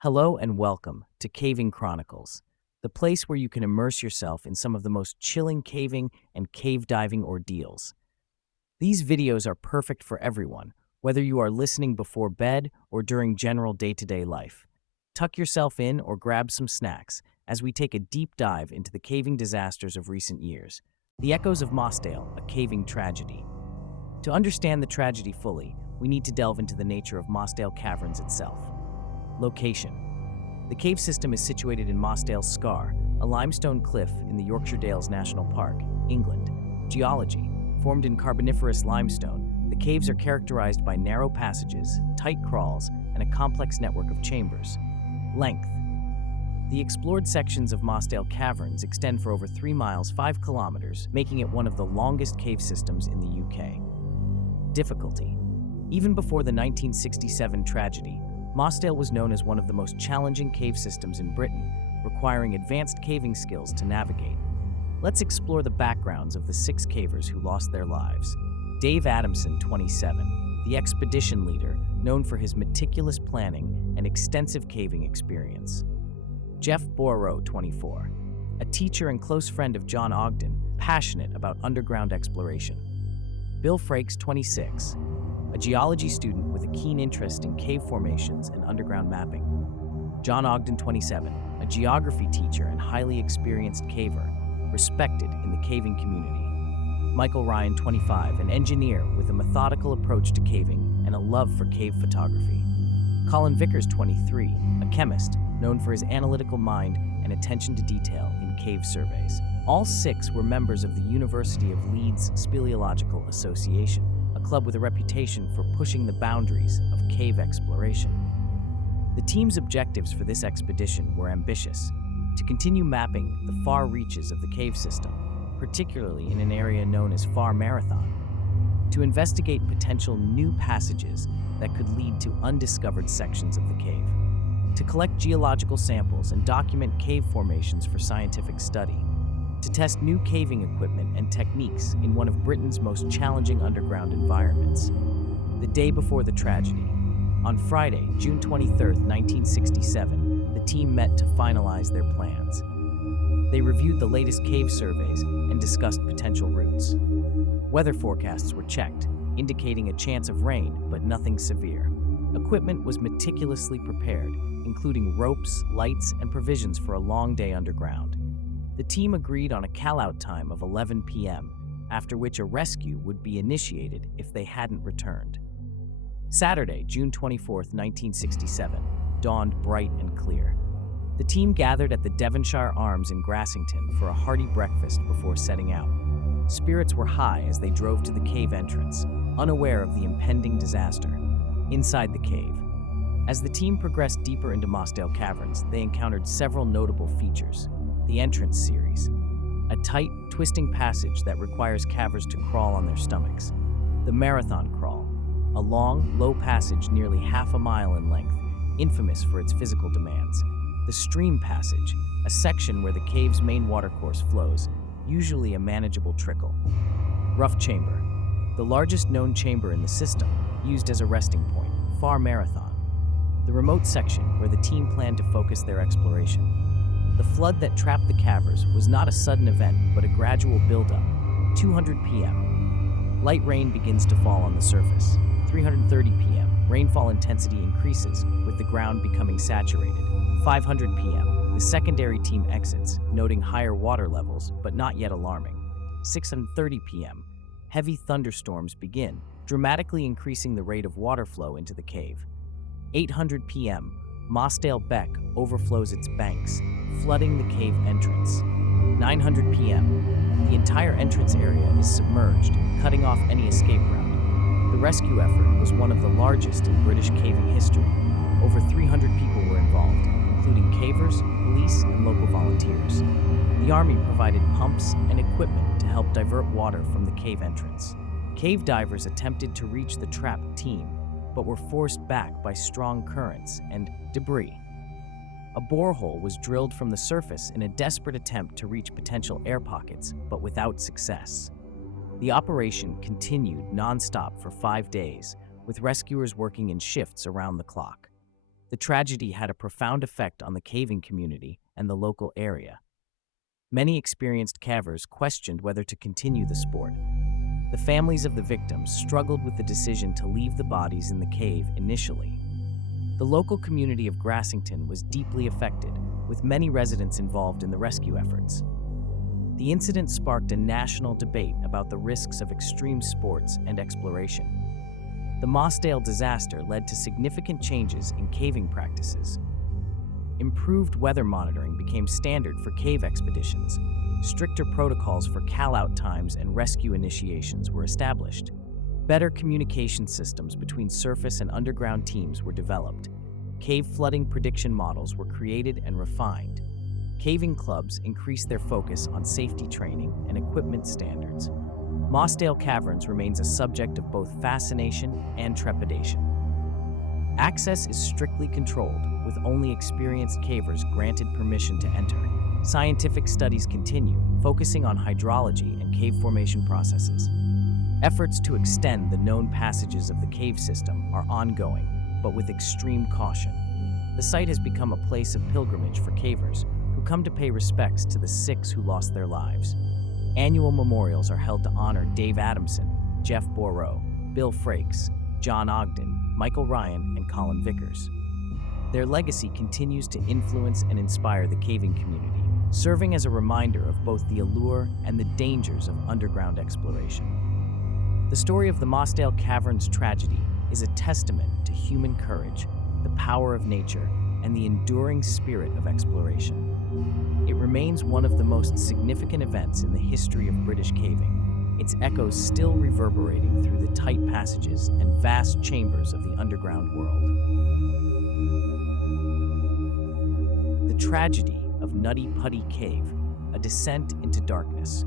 Hello and welcome to Caving Chronicles, the place where you can immerse yourself in some of the most chilling caving and cave diving ordeals. These videos are perfect for everyone, whether you are listening before bed or during general day-to-day life. Tuck yourself in or grab some snacks as we take a deep dive into the caving disasters of recent years. The Echoes of Mossdale, a caving tragedy. To understand the tragedy fully, we need to delve into the nature of Mossdale Caverns itself. Location. The cave system is situated in Mossdale Scar, a limestone cliff in the Yorkshire Dales National Park, England. Geology. Formed in Carboniferous limestone, the caves are characterized by narrow passages, tight crawls, and a complex network of chambers. Length. The explored sections of Mossdale Caverns extend for over 3 miles 5 kilometers, making it one of the longest cave systems in the UK. Difficulty. Even before the 1967 tragedy, Mossdale was known as one of the most challenging cave systems in Britain, requiring advanced caving skills to navigate. Let's explore the backgrounds of the 6 cavers who lost their lives. Dave Adamson, 27, the expedition leader, known for his meticulous planning and extensive caving experience. Jeff Borrow, 24, a teacher and close friend of John Ogden, passionate about underground exploration. Bill Frakes, 26, a geology student with a keen interest in cave formations and underground mapping. John Ogden, 27, a geography teacher and highly experienced caver, respected in the caving community. Michael Ryan, 25, an engineer with a methodical approach to caving and a love for cave photography. Colin Vickers, 23, a chemist known for his analytical mind and attention to detail in cave surveys. All 6 were members of the University of Leeds Speleological Association, a club with a reputation for pushing the boundaries of cave exploration. The team's objectives for this expedition were ambitious: to continue mapping the far reaches of the cave system, particularly in an area known as Far Marathon, to investigate potential new passages that could lead to undiscovered sections of the cave, to collect geological samples and document cave formations for scientific study, to test new caving equipment and techniques in one of Britain's most challenging underground environments. The day before the tragedy, on Friday, June 23, 1967, the team met to finalize their plans. They reviewed the latest cave surveys and discussed potential routes. Weather forecasts were checked, indicating a chance of rain, but nothing severe. Equipment was meticulously prepared, including ropes, lights, and provisions for a long day underground. The team agreed on a call-out time of 11 p.m., after which a rescue would be initiated if they hadn't returned. Saturday, June 24, 1967, dawned bright and clear. The team gathered at the Devonshire Arms in Grassington for a hearty breakfast before setting out. Spirits were high as they drove to the cave entrance, unaware of the impending disaster. Inside the cave, as the team progressed deeper into Mossdale Caverns, they encountered several notable features. The entrance series, a tight, twisting passage that requires cavers to crawl on their stomachs. The marathon crawl, a long, low passage nearly half a mile in length, infamous for its physical demands. The stream passage, a section where the cave's main watercourse flows, usually a manageable trickle. Rough chamber, the largest known chamber in the system, used as a resting point. Far Marathon, the remote section where the team planned to focus their exploration. The flood that trapped the cavers was not a sudden event, but a gradual buildup. 200 p.m. Light rain begins to fall on the surface. 330 p.m. Rainfall intensity increases, with the ground becoming saturated. 500 p.m. The secondary team exits, noting higher water levels, but not yet alarming. 630 p.m. Heavy thunderstorms begin, dramatically increasing the rate of water flow into the cave. 800 p.m. Mossdale Beck overflows its banks, flooding the cave entrance. 900 p.m. The entire entrance area is submerged, cutting off any escape route. The rescue effort was one of the largest in British caving history. Over 300 people were involved, including cavers, police, and local volunteers. The army provided pumps and equipment to help divert water from the cave entrance. Cave divers attempted to reach the trapped team, but were forced back by strong currents and debris. A borehole was drilled from the surface in a desperate attempt to reach potential air pockets, but without success. The operation continued non-stop for 5 days, with rescuers working in shifts around the clock. The tragedy had a profound effect on the caving community and the local area. Many experienced cavers questioned whether to continue the sport. The families of the victims struggled with the decision to leave the bodies in the cave initially. The local community of Grassington was deeply affected, with many residents involved in the rescue efforts. The incident sparked a national debate about the risks of extreme sports and exploration. The Mossdale disaster led to significant changes in caving practices. Improved weather monitoring became standard for cave expeditions. Stricter protocols for call-out times and rescue initiations were established. Better communication systems between surface and underground teams were developed. Cave flooding prediction models were created and refined. Caving clubs increased their focus on safety training and equipment standards. Mossdale Caverns remains a subject of both fascination and trepidation. Access is strictly controlled, with only experienced cavers granted permission to enter. Scientific studies continue, focusing on hydrology and cave formation processes. Efforts to extend the known passages of the cave system are ongoing, but with extreme caution. The site has become a place of pilgrimage for cavers who come to pay respects to the 6 who lost their lives. Annual memorials are held to honor Dave Adamson, Jeff Boreau, Bill Frakes, John Ogden, Michael Ryan, and Colin Vickers. Their legacy continues to influence and inspire the caving community, serving as a reminder of both the allure and the dangers of underground exploration. The story of the Mossdale Caverns tragedy is a testament to human courage, the power of nature, and the enduring spirit of exploration. It remains one of the most significant events in the history of British caving, its echoes still reverberating through the tight passages and vast chambers of the underground world. The tragedy of Nutty Putty Cave, a descent into darkness.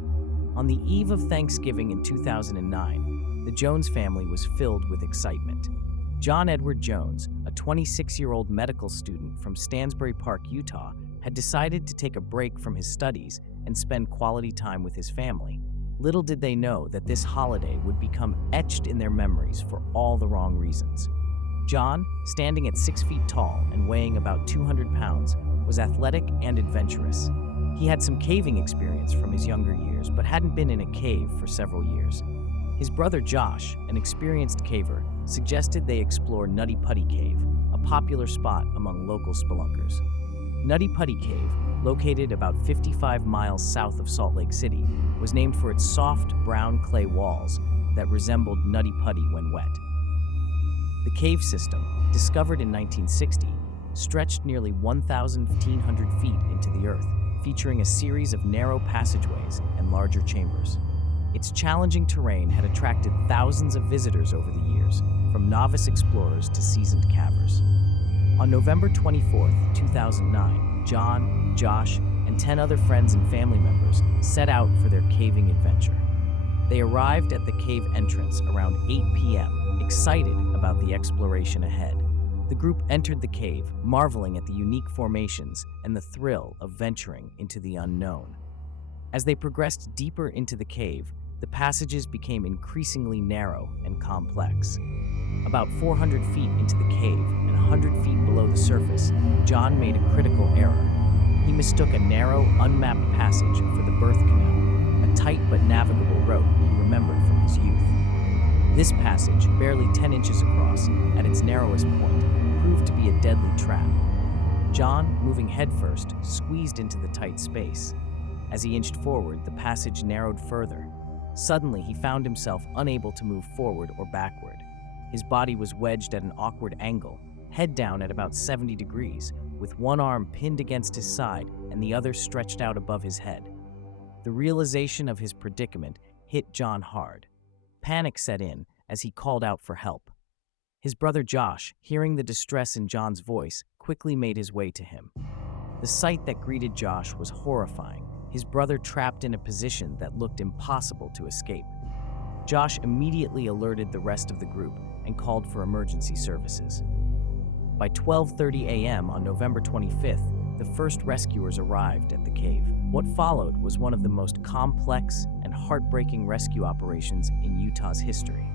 On the eve of Thanksgiving in 2009, the Jones family was filled with excitement. John Edward Jones, a 26-year-old medical student from Stansbury Park, Utah, had decided to take a break from his studies and spend quality time with his family. Little did they know that this holiday would become etched in their memories for all the wrong reasons. John, standing at 6 feet tall and weighing about 200 pounds, was athletic and adventurous. He had some caving experience from his younger years, but hadn't been in a cave for several years. His brother Josh, an experienced caver, suggested they explore Nutty Putty Cave, a popular spot among local spelunkers. Nutty Putty Cave, located about 55 miles south of Salt Lake City, was named for its soft, brown clay walls that resembled nutty putty when wet. The cave system, discovered in 1960, stretched nearly 1,500 feet into the earth, featuring a series of narrow passageways and larger chambers. Its challenging terrain had attracted thousands of visitors over the years, from novice explorers to seasoned cavers. On November 24, 2009, John, Josh, and 10 other friends and family members set out for their caving adventure. They arrived at the cave entrance around 8 p.m., excited about the exploration ahead. The group entered the cave, marveling at the unique formations and the thrill of venturing into the unknown. As they progressed deeper into the cave, the passages became increasingly narrow and complex. About 400 feet into the cave and 100 feet below the surface, John made a critical error. He mistook a narrow, unmapped passage for the birth canal, a tight but navigable route he remembered from his youth. This passage, barely 10 inches across, at its narrowest point, proved to be a deadly trap. John, moving headfirst, squeezed into the tight space. As he inched forward, the passage narrowed further. Suddenly, he found himself unable to move forward or backward. His body was wedged at an awkward angle, head down at about 70 degrees, with one arm pinned against his side and the other stretched out above his head. The realization of his predicament hit John hard. Panic set in as he called out for help. His brother Josh, hearing the distress in John's voice, quickly made his way to him. The sight that greeted Josh was horrifying, his brother trapped in a position that looked impossible to escape. Josh immediately alerted the rest of the group and called for emergency services. By 12:30 a.m. on November 25th, the first rescuers arrived at the cave. What followed was one of the most complex and heartbreaking rescue operations in Utah's history.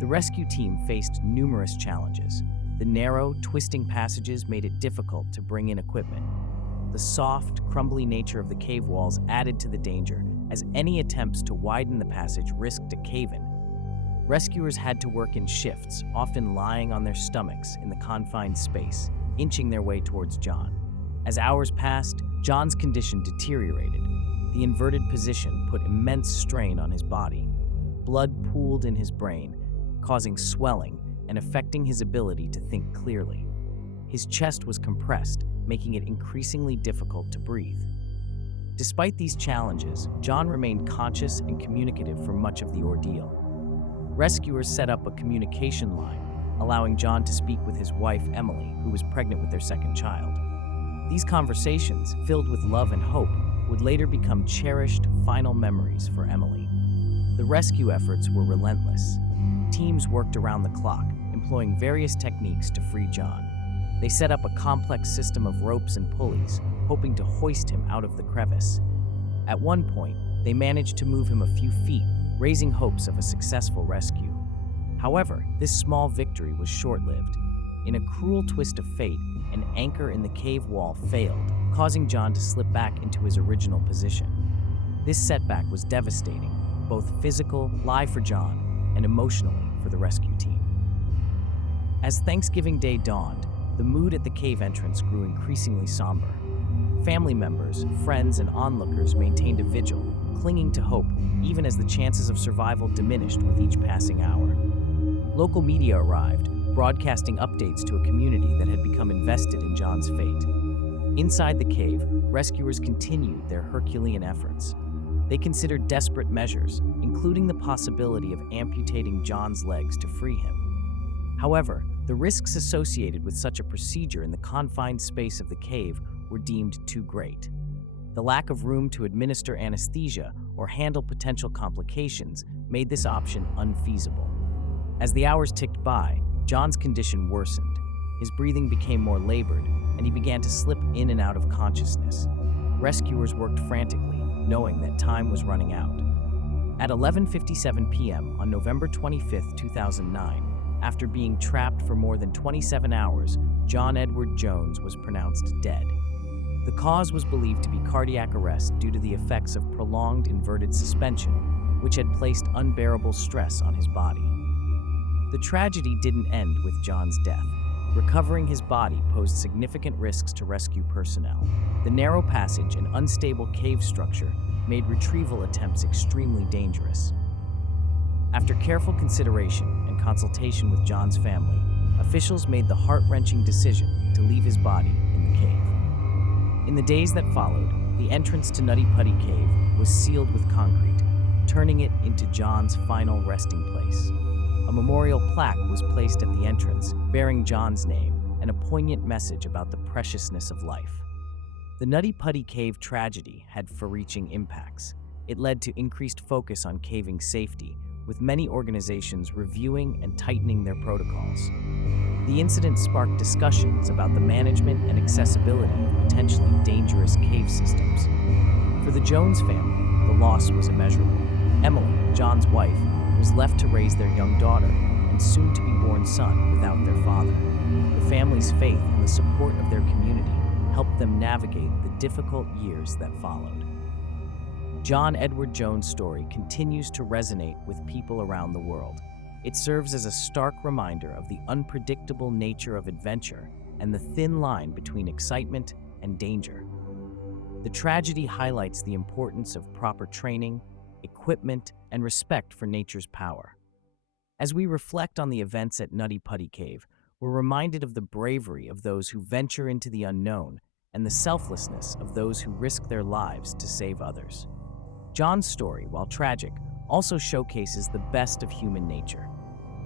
The rescue team faced numerous challenges. The narrow, twisting passages made it difficult to bring in equipment. The soft, crumbly nature of the cave walls added to the danger, as any attempts to widen the passage risked a cave-in. Rescuers had to work in shifts, often lying on their stomachs in the confined space, inching their way towards John. As hours passed, John's condition deteriorated. The inverted position put immense strain on his body. Blood pooled in his brain, causing swelling and affecting his ability to think clearly. His chest was compressed, making it increasingly difficult to breathe. Despite these challenges, John remained conscious and communicative for much of the ordeal. Rescuers set up a communication line, allowing John to speak with his wife, Emily, who was pregnant with their second child. These conversations, filled with love and hope, would later become cherished final memories for Emily. The rescue efforts were relentless. Teams worked around the clock, employing various techniques to free John. They set up a complex system of ropes and pulleys, hoping to hoist him out of the crevice. At one point, they managed to move him a few feet, raising hopes of a successful rescue. However, this small victory was short-lived. In a cruel twist of fate, an anchor in the cave wall failed, causing John to slip back into his original position. This setback was devastating, both live for John, and emotionally for the rescue team. As Thanksgiving Day dawned, the mood at the cave entrance grew increasingly somber. Family members, friends, and onlookers maintained a vigil, clinging to hope, even as the chances of survival diminished with each passing hour. Local media arrived, broadcasting updates to a community that had become invested in John's fate. Inside the cave, rescuers continued their Herculean efforts. They considered desperate measures, including the possibility of amputating John's legs to free him. However, the risks associated with such a procedure in the confined space of the cave were deemed too great. The lack of room to administer anesthesia or handle potential complications made this option unfeasible. As the hours ticked by, John's condition worsened. His breathing became more labored, and he began to slip in and out of consciousness. Rescuers worked frantically, knowing that time was running out. At 11:57 p.m. on November 25, 2009, after being trapped for more than 27 hours, John Edward Jones was pronounced dead. The cause was believed to be cardiac arrest due to the effects of prolonged inverted suspension, which had placed unbearable stress on his body. The tragedy didn't end with John's death. Recovering his body posed significant risks to rescue personnel. The narrow passage and unstable cave structure made retrieval attempts extremely dangerous. After careful consideration and consultation with John's family, officials made the heart-wrenching decision to leave his body in the cave. In the days that followed, the entrance to Nutty Putty Cave was sealed with concrete, turning it into John's final resting place. A memorial plaque was placed at the entrance, bearing John's name and a poignant message about the preciousness of life. The Nutty Putty Cave tragedy had far-reaching impacts. It led to increased focus on caving safety, with many organizations reviewing and tightening their protocols. The incident sparked discussions about the management and accessibility of potentially dangerous cave systems. For the Jones family, the loss was immeasurable. Emily, John's wife, was left to raise their young daughter and soon-to-be-born son without their father. The family's faith and the support of their community helped them navigate the difficult years that followed. John Edward Jones' story continues to resonate with people around the world. It serves as a stark reminder of the unpredictable nature of adventure and the thin line between excitement and danger. The tragedy highlights the importance of proper training, equipment, and respect for nature's power. As we reflect on the events at Nutty Putty Cave, we're reminded of the bravery of those who venture into the unknown and the selflessness of those who risk their lives to save others. John's story, while tragic, also showcases the best of human nature.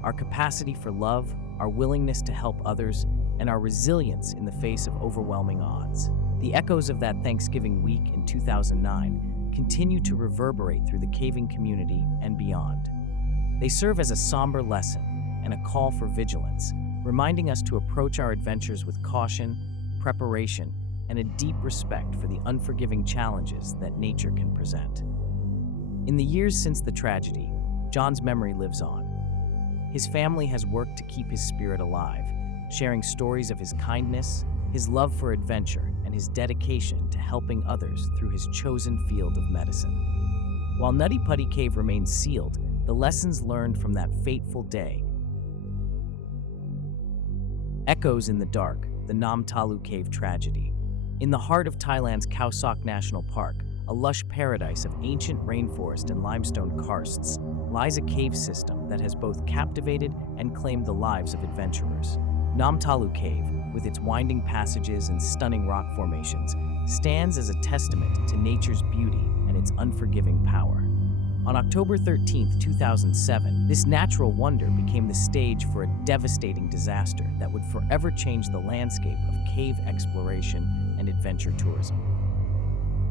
Our capacity for love, our willingness to help others, and our resilience in the face of overwhelming odds. The echoes of that Thanksgiving week in 2009 continue to reverberate through the caving community and beyond. They serve as a somber lesson and a call for vigilance, reminding us to approach our adventures with caution, preparation, and a deep respect for the unforgiving challenges that nature can present. In the years since the tragedy, John's memory lives on. His family has worked to keep his spirit alive, sharing stories of his kindness, his love for adventure, and his dedication to helping others through his chosen field of medicine. While Nutty Putty Cave remains sealed, the lessons learned from that fateful day echoes in the dark, the Nam Talu Cave tragedy. In the heart of Thailand's Khao Sok National Park, a lush paradise of ancient rainforest and limestone karsts, lies a cave system that has both captivated and claimed the lives of adventurers. Nam Talu Cave, with its winding passages and stunning rock formations, stands as a testament to nature's beauty and its unforgiving power. On October 13, 2007, this natural wonder became the stage for a devastating disaster that would forever change the landscape of cave exploration and adventure tourism.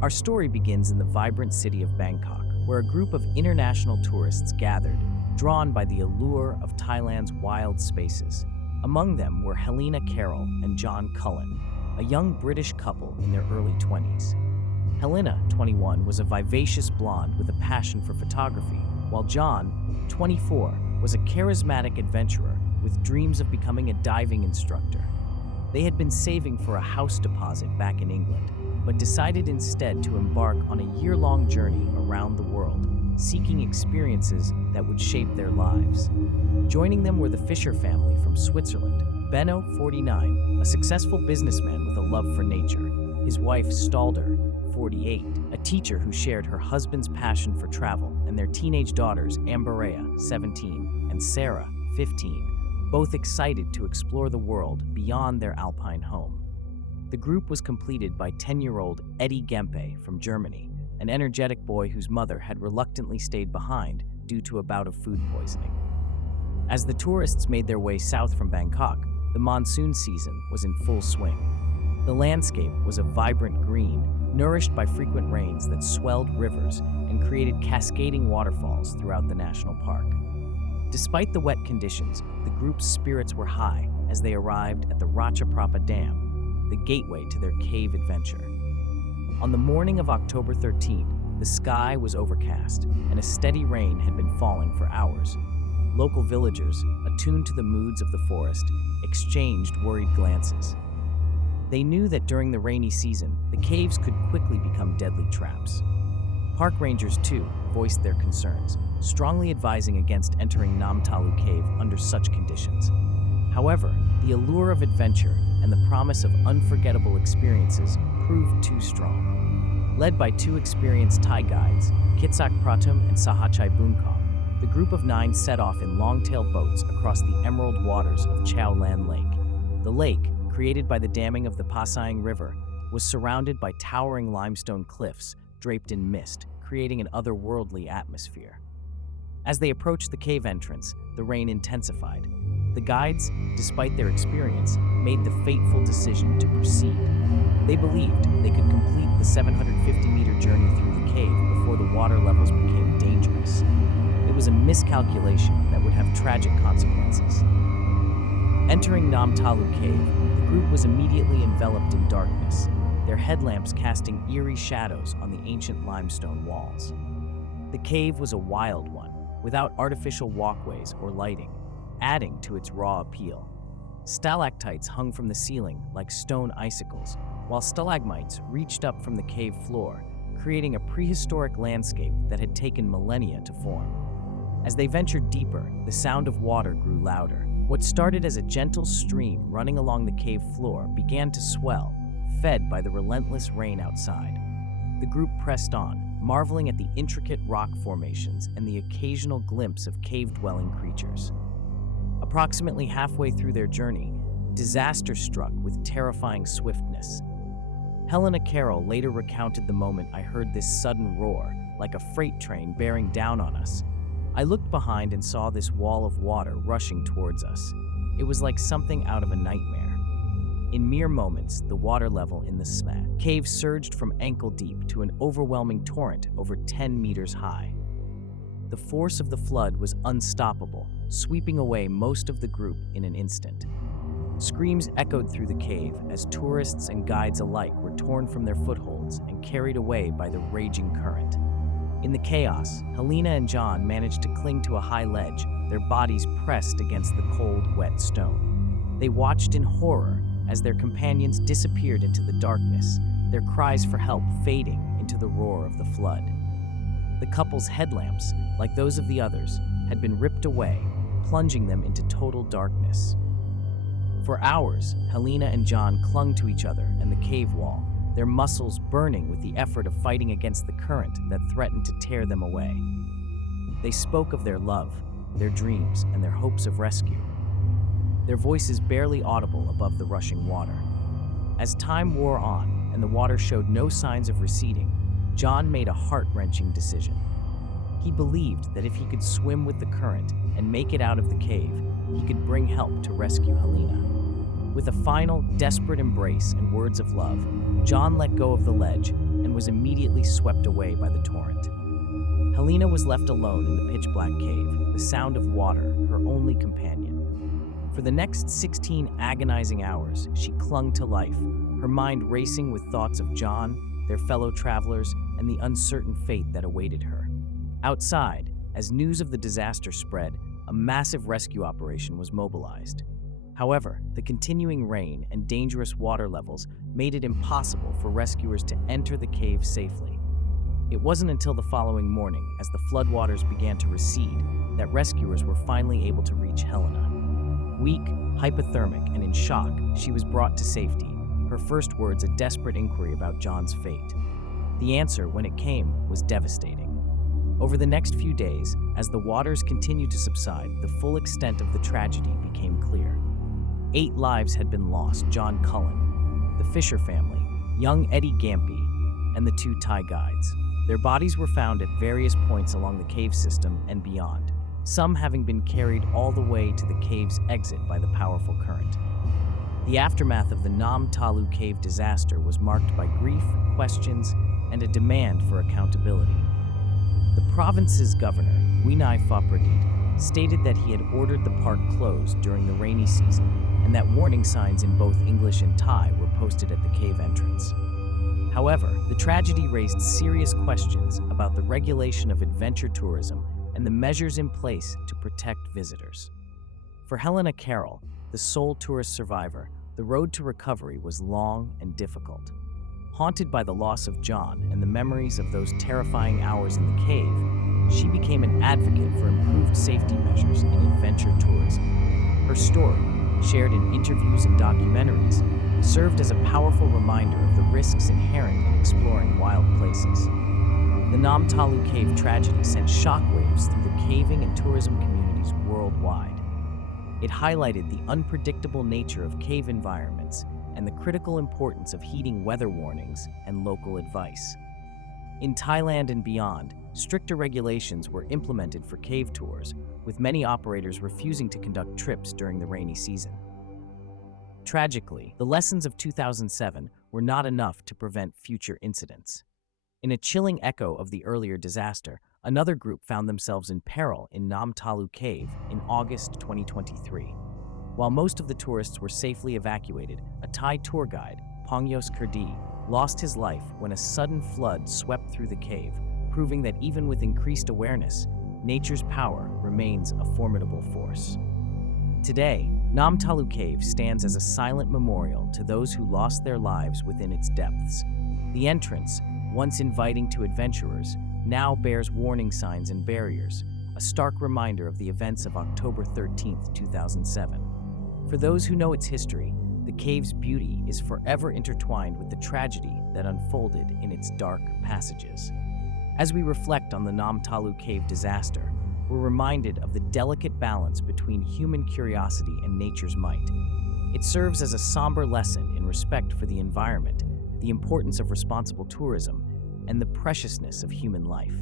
Our story begins in the vibrant city of Bangkok, where a group of international tourists gathered, drawn by the allure of Thailand's wild spaces. Among them were Helena Carroll and John Cullen, a young British couple in their early 20s. Helena, 21, was a vivacious blonde with a passion for photography, while John, 24, was a charismatic adventurer with dreams of becoming a diving instructor. They had been saving for a house deposit back in England, but decided instead to embark on a year-long journey around the world, seeking experiences that would shape their lives. Joining them were the Fisher family from Switzerland, Benno, 49, a successful businessman with a love for nature, his wife Stalder, 48, a teacher who shared her husband's passion for travel, and their teenage daughters Amberea, 17, and Sarah, 15, both excited to explore the world beyond their alpine home. The group was completed by 10-year-old Eddie Gempe from Germany, an energetic boy whose mother had reluctantly stayed behind due to a bout of food poisoning. As the tourists made their way south from Bangkok, the monsoon season was in full swing. The landscape was a vibrant green, nourished by frequent rains that swelled rivers and created cascading waterfalls throughout the national park. Despite the wet conditions, the group's spirits were high as they arrived at the Ratchaprapa Dam, the gateway to their cave adventure. On the morning of October 13, the sky was overcast, and a steady rain had been falling for hours. Local villagers, attuned to the moods of the forest, exchanged worried glances. They knew that during the rainy season, the caves could quickly become deadly traps. Park rangers, too, voiced their concerns, strongly advising against entering Nam Talu Cave under such conditions. However, the allure of adventure and the promise of unforgettable experiences proved too strong. Led by two experienced Thai guides, Kitsak Pratum and Sahachai Boomkong, the group of 9 set off in long-tail boats across the emerald waters of Chao Lan Lake. The lake, created by the damming of the Pasayang River, was surrounded by towering limestone cliffs draped in mist, creating an otherworldly atmosphere. As they approached the cave entrance, the rain intensified. The guides, despite their experience, made the fateful decision to proceed. They believed they could complete the 750-meter journey through the cave before the water levels became dangerous. It was a miscalculation that would have tragic consequences. Entering Nam Talu Cave, the group was immediately enveloped in darkness, their headlamps casting eerie shadows on the ancient limestone walls. The cave was a wild one, without artificial walkways or lighting, adding to its raw appeal. Stalactites hung from the ceiling like stone icicles, while stalagmites reached up from the cave floor, creating a prehistoric landscape that had taken millennia to form. As they ventured deeper, the sound of water grew louder. What started as a gentle stream running along the cave floor began to swell, fed by the relentless rain outside. The group pressed on, marveling at the intricate rock formations and the occasional glimpse of cave-dwelling creatures. Approximately halfway through their journey, disaster struck with terrifying swiftness. Helena Carroll later recounted the moment I heard this sudden roar, like a freight train bearing down on us. I looked behind and saw this wall of water rushing towards us. It was like something out of a nightmare. In mere moments, the water level in the cave surged from ankle deep to an overwhelming torrent over 10 meters high. The force of the flood was unstoppable, sweeping away most of the group in an instant. Screams echoed through the cave as tourists and guides alike were torn from their footholds and carried away by the raging current. In the chaos, Helena and John managed to cling to a high ledge, their bodies pressed against the cold, wet stone. They watched in horror as their companions disappeared into the darkness, their cries for help fading into the roar of the flood. The couple's headlamps, like those of the others, had been ripped away, plunging them into total darkness. For hours, Helena and John clung to each other and the cave wall, their muscles burning with the effort of fighting against the current that threatened to tear them away. They spoke of their love, their dreams, and their hopes of rescue, their voices barely audible above the rushing water. As time wore on and the water showed no signs of receding, John made a heart-wrenching decision. He believed that if he could swim with the current and make it out of the cave, he could bring help to rescue Helena. With a final, desperate embrace and words of love, John let go of the ledge and was immediately swept away by the torrent. Helena was left alone in the pitch-black cave, the sound of water her only companion. For the next 16 agonizing hours, she clung to life, her mind racing with thoughts of John, their fellow travelers, and the uncertain fate that awaited her. Outside, as news of the disaster spread, a massive rescue operation was mobilized. However, the continuing rain and dangerous water levels made it impossible for rescuers to enter the cave safely. It wasn't until the following morning, as the floodwaters began to recede, that rescuers were finally able to reach Helena. Weak, hypothermic, and in shock, she was brought to safety, her first words a desperate inquiry about John's fate. The answer, when it came, was devastating. Over the next few days, as the waters continued to subside, the full extent of the tragedy became clear. 8 lives had been lost: John Cullen, the Fisher family, young Eddie Gampy, and the 2 Thai guides. Their bodies were found at various points along the cave system and beyond, some having been carried all the way to the cave's exit by the powerful current. The aftermath of the Nam Talu cave disaster was marked by grief, questions, and a demand for accountability. The province's governor, Winai Phopradit, stated that he had ordered the park closed during the rainy season and that warning signs in both English and Thai were posted at the cave entrance. However, the tragedy raised serious questions about the regulation of adventure tourism and the measures in place to protect visitors. For Helena Carroll, the sole tourist survivor, the road to recovery was long and difficult. Haunted by the loss of John and the memories of those terrifying hours in the cave, she became an advocate for improved safety measures in adventure tourism. Her story, shared in interviews and documentaries, served as a powerful reminder of the risks inherent in exploring wild places. The Nam Talu cave tragedy sent shockwaves through the caving and tourism communities worldwide. It highlighted the unpredictable nature of cave environments and the critical importance of heeding weather warnings and local advice. In Thailand and beyond, stricter regulations were implemented for cave tours, with many operators refusing to conduct trips during the rainy season. Tragically, the lessons of 2007 were not enough to prevent future incidents. In a chilling echo of the earlier disaster, another group found themselves in peril in Nam Talu Cave in August 2023. While most of the tourists were safely evacuated, a Thai tour guide, Pongyos Kurdi, lost his life when a sudden flood swept through the cave, proving that even with increased awareness, nature's power remains a formidable force. Today, Nam Talu Cave stands as a silent memorial to those who lost their lives within its depths. The entrance, once inviting to adventurers, now bears warning signs and barriers, a stark reminder of the events of October 13, 2007. For those who know its history, the cave's beauty is forever intertwined with the tragedy that unfolded in its dark passages. As we reflect on the Nam Talu Cave disaster, we're reminded of the delicate balance between human curiosity and nature's might. It serves as a somber lesson in respect for the environment, the importance of responsible tourism, and the preciousness of human life.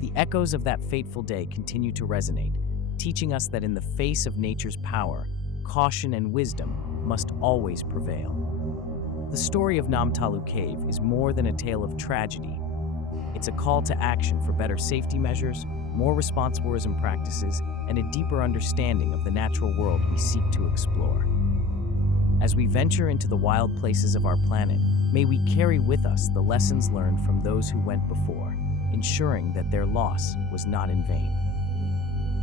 The echoes of that fateful day continue to resonate, teaching us that in the face of nature's power, caution and wisdom must always prevail. The story of Nam Talu Cave is more than a tale of tragedy. It's a call to action for better safety measures, more responsible tourism practices, and a deeper understanding of the natural world we seek to explore. As we venture into the wild places of our planet, may we carry with us the lessons learned from those who went before, ensuring that their loss was not in vain.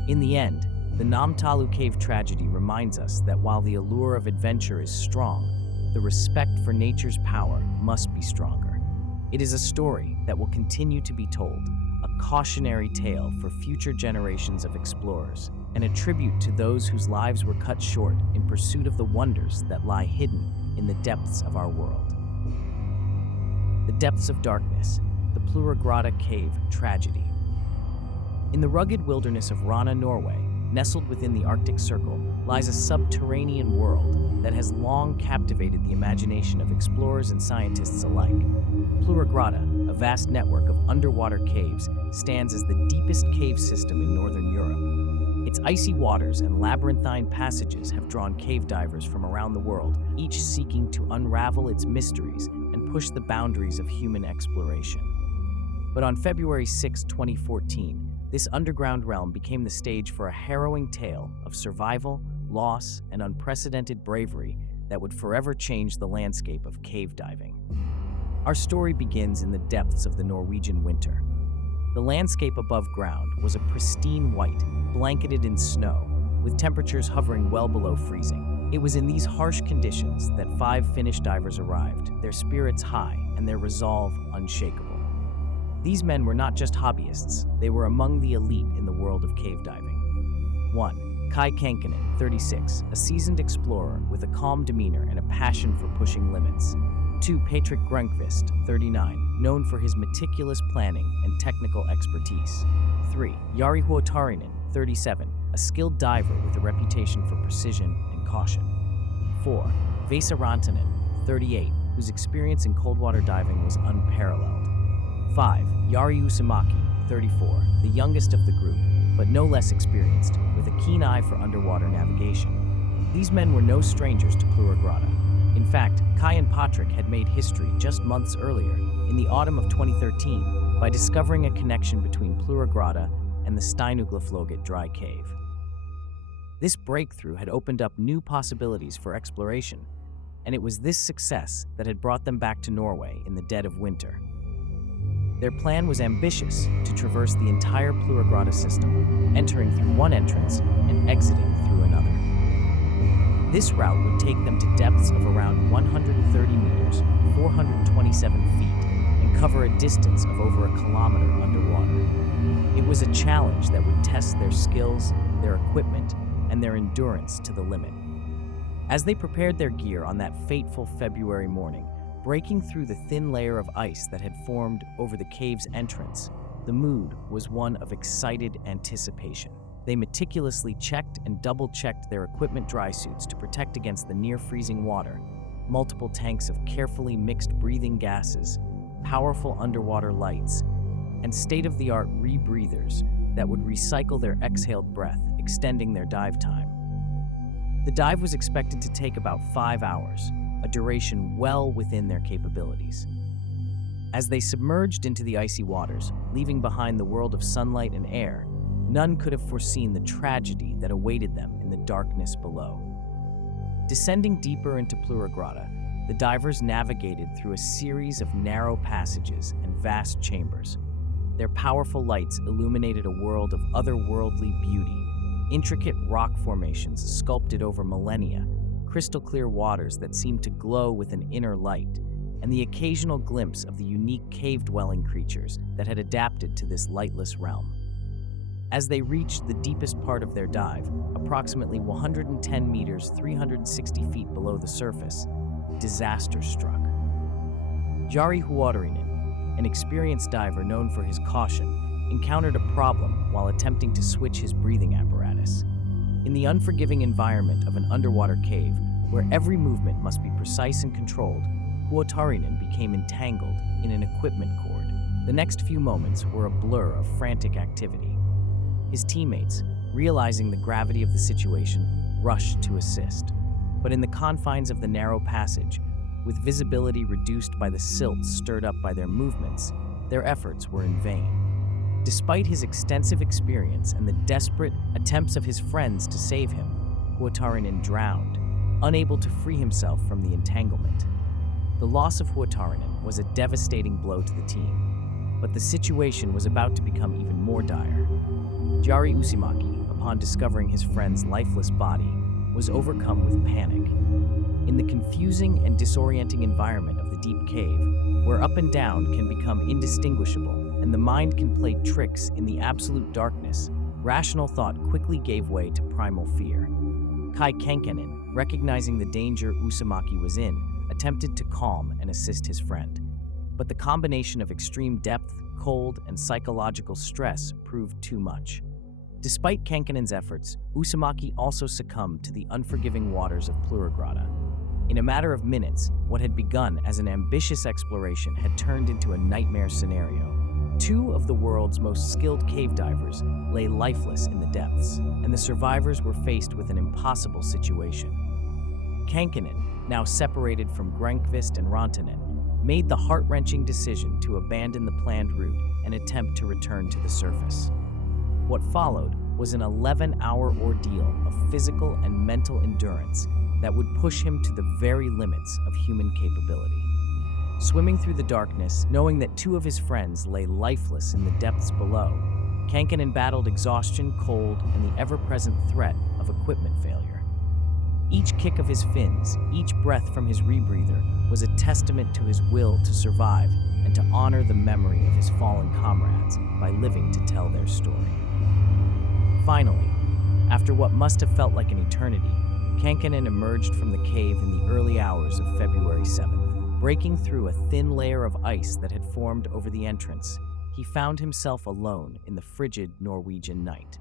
In the end, The Namtalu Cave tragedy reminds us that while the allure of adventure is strong, the respect for nature's power must be stronger. It is a story that will continue to be told, a cautionary tale for future generations of explorers, and a tribute to those whose lives were cut short in pursuit of the wonders that lie hidden in the depths of our world. The depths of darkness, the Pluragrada Cave tragedy. In the rugged wilderness of Rana, Norway, nestled within the Arctic Circle, lies a subterranean world that has long captivated the imagination of explorers and scientists alike. Pluragrada, a vast network of underwater caves, stands as the deepest cave system in northern Europe. Its icy waters and labyrinthine passages have drawn cave divers from around the world, each seeking to unravel its mysteries and push the boundaries of human exploration. But on February 6, 2014, this underground realm became the stage for a harrowing tale of survival, loss, and unprecedented bravery that would forever change the landscape of cave diving. Our story begins in the depths of the Norwegian winter. The landscape above ground was a pristine white, blanketed in snow, with temperatures hovering well below freezing. It was in these harsh conditions that 5 Finnish divers arrived, their spirits high and their resolve unshakable. These men were not just hobbyists, they were among the elite in the world of cave diving. 1. Kai Kankinen, 36, a seasoned explorer with a calm demeanor and a passion for pushing limits. 2. Patrik Grönkvist, 39, known for his meticulous planning and technical expertise. 3. Jari Huotarinen, 37, a skilled diver with a reputation for precision and caution. 4. Vesa Rantanen, 38, whose experience in cold water diving was unparalleled. 5. Jari Usimaki, 34, the youngest of the group, but no less experienced, with a keen eye for underwater navigation. These men were no strangers to Pluragrada. In fact, Kai and Patrik had made history just months earlier, in the autumn of 2013, by discovering a connection between Pluragrada and the Steinuglafloget dry cave. This breakthrough had opened up new possibilities for exploration, and it was this success that had brought them back to Norway in the dead of winter. Their plan was ambitious, to traverse the entire Pluragrada system, entering through one entrance and exiting through another. This route would take them to depths of around 130 meters, 427 feet, and cover a distance of over a kilometer underwater. It was a challenge that would test their skills, their equipment, and their endurance to the limit. As they prepared their gear on that fateful February morning, breaking through the thin layer of ice that had formed over the cave's entrance, the mood was one of excited anticipation. They meticulously checked and double-checked their equipment dry suits to protect against the near-freezing water, multiple tanks of carefully mixed breathing gases, powerful underwater lights, and state-of-the-art rebreathers that would recycle their exhaled breath, extending their dive time. The dive was expected to take about 5 hours, a duration well within their capabilities. As they submerged into the icy waters, leaving behind the world of sunlight and air, none could have foreseen the tragedy that awaited them in the darkness below. Descending deeper into Pluragrada, the divers navigated through a series of narrow passages and vast chambers. Their powerful lights illuminated a world of otherworldly beauty, intricate rock formations sculpted over millennia, crystal-clear waters that seemed to glow with an inner light, and the occasional glimpse of the unique cave-dwelling creatures that had adapted to this lightless realm. As they reached the deepest part of their dive, approximately 110 meters, 360 feet below the surface, disaster struck. Jari Huotarinen, an experienced diver known for his caution, encountered a problem while attempting to switch his breathing apparatus. In the unforgiving environment of an underwater cave, where every movement must be precise and controlled, Huotarinen became entangled in an equipment cord. The next few moments were a blur of frantic activity. His teammates, realizing the gravity of the situation, rushed to assist. But in the confines of the narrow passage, with visibility reduced by the silt stirred up by their movements, their efforts were in vain. Despite his extensive experience and the desperate attempts of his friends to save him, Huotarinen drowned, unable to free himself from the entanglement. The loss of Huotarinen was a devastating blow to the team, but the situation was about to become even more dire. Jari Usimaki, a upon discovering his friend's lifeless body, was overcome with panic. In the confusing and disorienting environment of the deep cave, where up and down can become indistinguishable and the mind can play tricks in the absolute darkness, rational thought quickly gave way to primal fear. Kai Kenkenin, recognizing the danger Uzumaki was in, attempted to calm and assist his friend. But the combination of extreme depth, cold, and psychological stress proved too much. Despite Kenkenin's efforts, Uzumaki also succumbed to the unforgiving waters of Plurigrada. In a matter of minutes, what had begun as an ambitious exploration had turned into a nightmare scenario. Two of the world's most skilled cave divers lay lifeless in the depths, and the survivors were faced with an impossible situation. Kenkenin, now separated from Grenkvist and Rantanen, made the heart-wrenching decision to abandon the planned route and attempt to return to the surface. What followed was an 11-hour ordeal of physical and mental endurance that would push him to the very limits of human capability. Swimming through the darkness, knowing that two of his friends lay lifeless in the depths below, Kenkenin battled exhaustion, cold, and the ever-present threat of equipment failure. Each kick of his fins, each breath from his rebreather was a testament to his will to survive and to honor the memory of his fallen comrades by living to tell their story. Finally, after what must have felt like an eternity, Kenkenin emerged from the cave in the early hours of February 7th. Breaking through a thin layer of ice that had formed over the entrance, he found himself alone in the frigid Norwegian night.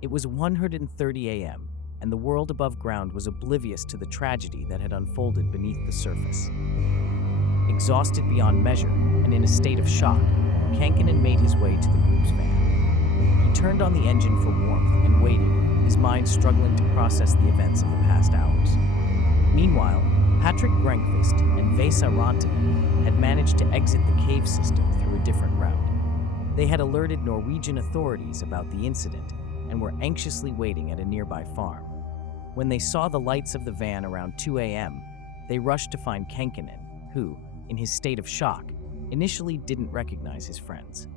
It was 1:30 a.m., and the world above ground was oblivious to the tragedy that had unfolded beneath the surface. Exhausted beyond measure and in a state of shock, Kenkenin made his way to the group's van. He turned on the engine for warmth and waited, his mind struggling to process the events of the past hours. Meanwhile, Patrick Grenkvist and Vesa Rantanen had managed to exit the cave system through a different route. They had alerted Norwegian authorities about the incident and were anxiously waiting at a nearby farm. When they saw the lights of the van around 2 a.m., they rushed to find Kenkenin, who, in his state of shock, initially didn't recognize his friends.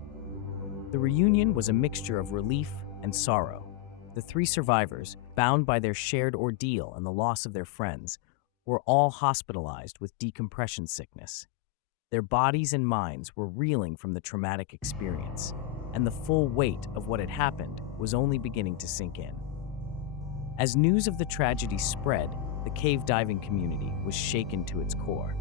The reunion was a mixture of relief and sorrow. The three survivors, bound by their shared ordeal and the loss of their friends, were all hospitalized with decompression sickness. Their bodies and minds were reeling from the traumatic experience, and the full weight of what had happened was only beginning to sink in. As news of the tragedy spread, the cave diving community was shaken to its core.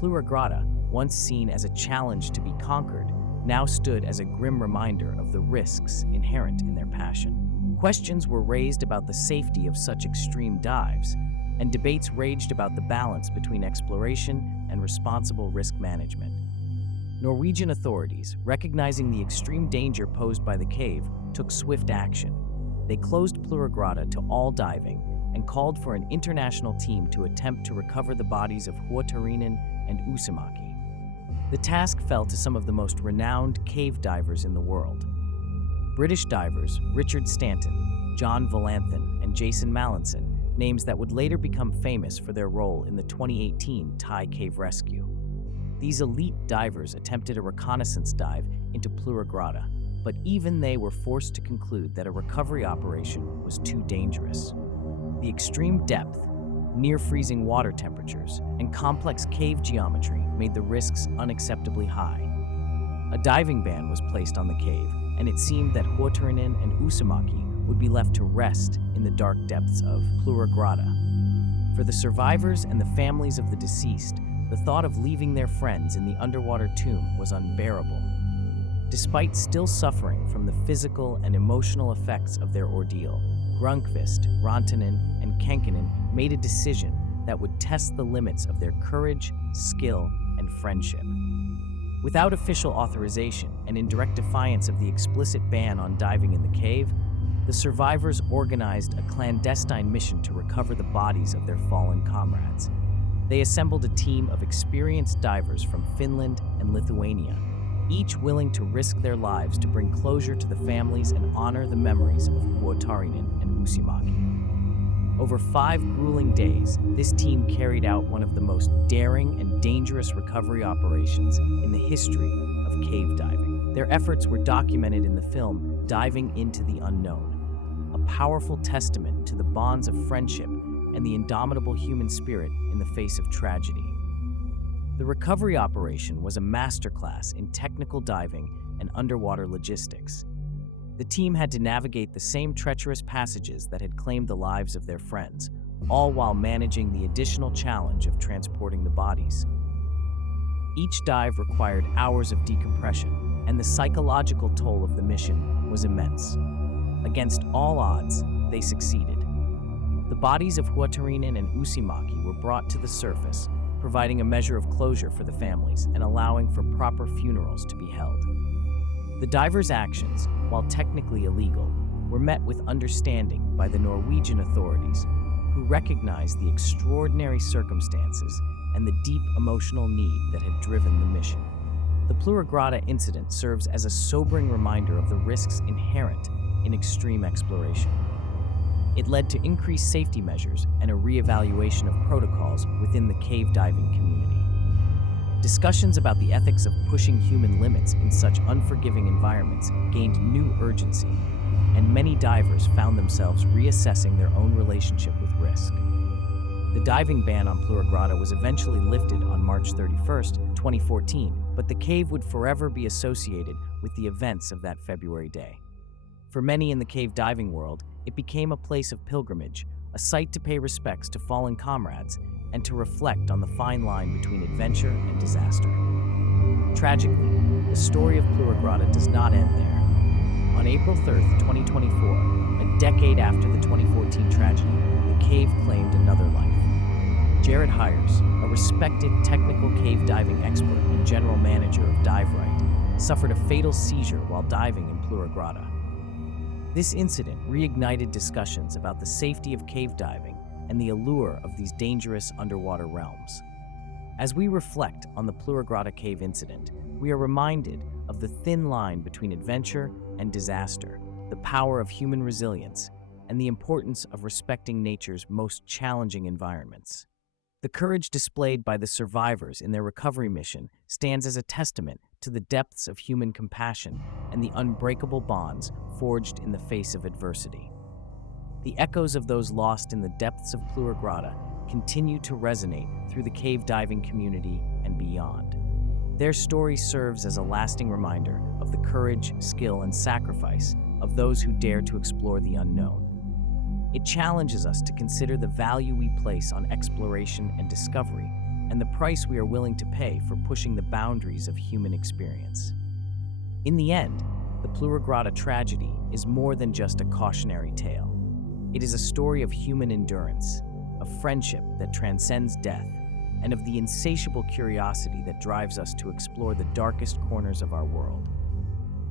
Plurigrada, once seen as a challenge to be conquered, now stood as a grim reminder of the risks inherent in their passion. Questions were raised about the safety of such extreme dives, and debates raged about the balance between exploration and responsible risk management. Norwegian authorities, recognizing the extreme danger posed by the cave, took swift action. They closed Plurigrada to all diving and called for an international team to attempt to recover the bodies of Huotarinen and Uzumaki. The task fell to some of the most renowned cave divers in the world. British divers Richard Stanton, John Valanthan, and Jason Mallinson, names that would later become famous for their role in the 2018 Thai cave rescue. These elite divers attempted a reconnaissance dive into Plurigrada, but even they were forced to conclude that a recovery operation was too dangerous. The extreme depth, near-freezing water temperatures, and complex cave geometry made the risks unacceptably high. A diving ban was placed on the cave, and it seemed that Huotarinen and Uzumaki would be left to rest in the dark depths of Plurigrada. For the survivors and the families of the deceased, the thought of leaving their friends in the underwater tomb was unbearable. Despite still suffering from the physical and emotional effects of their ordeal, Grunkvist, Rantanen, and Kenkenin made a decision that would test the limits of their courage, skill, and friendship. Without official authorization and in direct defiance of the explicit ban on diving in the cave, the survivors organized a clandestine mission to recover the bodies of their fallen comrades. They assembled a team of experienced divers from Finland and Lithuania, each willing to risk their lives to bring closure to the families and honor the memories of Huotarinen and Uzumaki. Over 5 grueling days, this team carried out one of the most daring and dangerous recovery operations in the history of cave diving. Their efforts were documented in the film Diving into the Unknown, a powerful testament to the bonds of friendship and the indomitable human spirit in the face of tragedy. The recovery operation was a masterclass in technical diving and underwater logistics. The team had to navigate the same treacherous passages that had claimed the lives of their friends, all while managing the additional challenge of transporting the bodies. Each dive required hours of decompression, and the psychological toll of the mission was immense. Against all odds, they succeeded. The bodies of Huatarinen and Usimaki were brought to the surface, providing a measure of closure for the families and allowing for proper funerals to be held. The divers' actions, while technically illegal, were met with understanding by the Norwegian authorities, who recognized the extraordinary circumstances and the deep emotional need that had driven the mission. The Plurigrada incident serves as a sobering reminder of the risks inherent in extreme exploration. It led to increased safety measures and a reevaluation of protocols within the cave diving community. Discussions about the ethics of pushing human limits in such unforgiving environments gained new urgency, and many divers found themselves reassessing their own relationship with risk. The diving ban on Plurigrada was eventually lifted on March 31, 2014, but the cave would forever be associated with the events of that February day. For many in the cave diving world, it became a place of pilgrimage, a site to pay respects to fallen comrades, and to reflect on the fine line between adventure and disaster. Tragically, the story of Plurigrada does not end there. On April 3, 2024, a decade after the 2014 tragedy, the cave claimed another life. Jared Hires, a respected technical cave diving expert and general manager of Dive Right, suffered a fatal seizure while diving in Plurigrada. This incident reignited discussions about the safety of cave diving and the allure of these dangerous underwater realms. As we reflect on the Plurigrada cave incident, we are reminded of the thin line between adventure and disaster, the power of human resilience, and the importance of respecting nature's most challenging environments. The courage displayed by the survivors in their recovery mission stands as a testament to the depths of human compassion and the unbreakable bonds forged in the face of adversity. The echoes of those lost in the depths of Plurigrada continue to resonate through the cave diving community and beyond. Their story serves as a lasting reminder of the courage, skill, and sacrifice of those who dare to explore the unknown. It challenges us to consider the value we place on exploration and discovery, and the price we are willing to pay for pushing the boundaries of human experience. In the end, the Plurigrada tragedy is more than just a cautionary tale. It is a story of human endurance, of friendship that transcends death, and of the insatiable curiosity that drives us to explore the darkest corners of our world.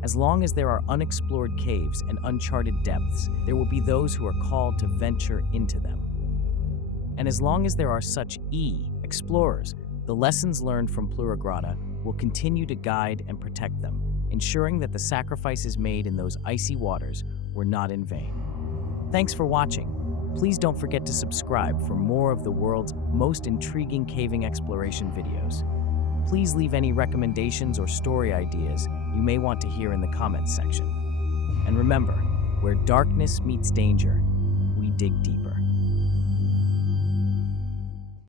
As long as there are unexplored caves and uncharted depths, there will be those who are called to venture into them. And as long as there are such explorers, the lessons learned from Plurigrada will continue to guide and protect them, ensuring that the sacrifices made in those icy waters were not in vain. Thanks for watching. Please don't forget to subscribe for more of the world's most intriguing caving exploration videos. Please leave any recommendations or story ideas you may want to hear in the comments section. And remember, where darkness meets danger, we dig deeper.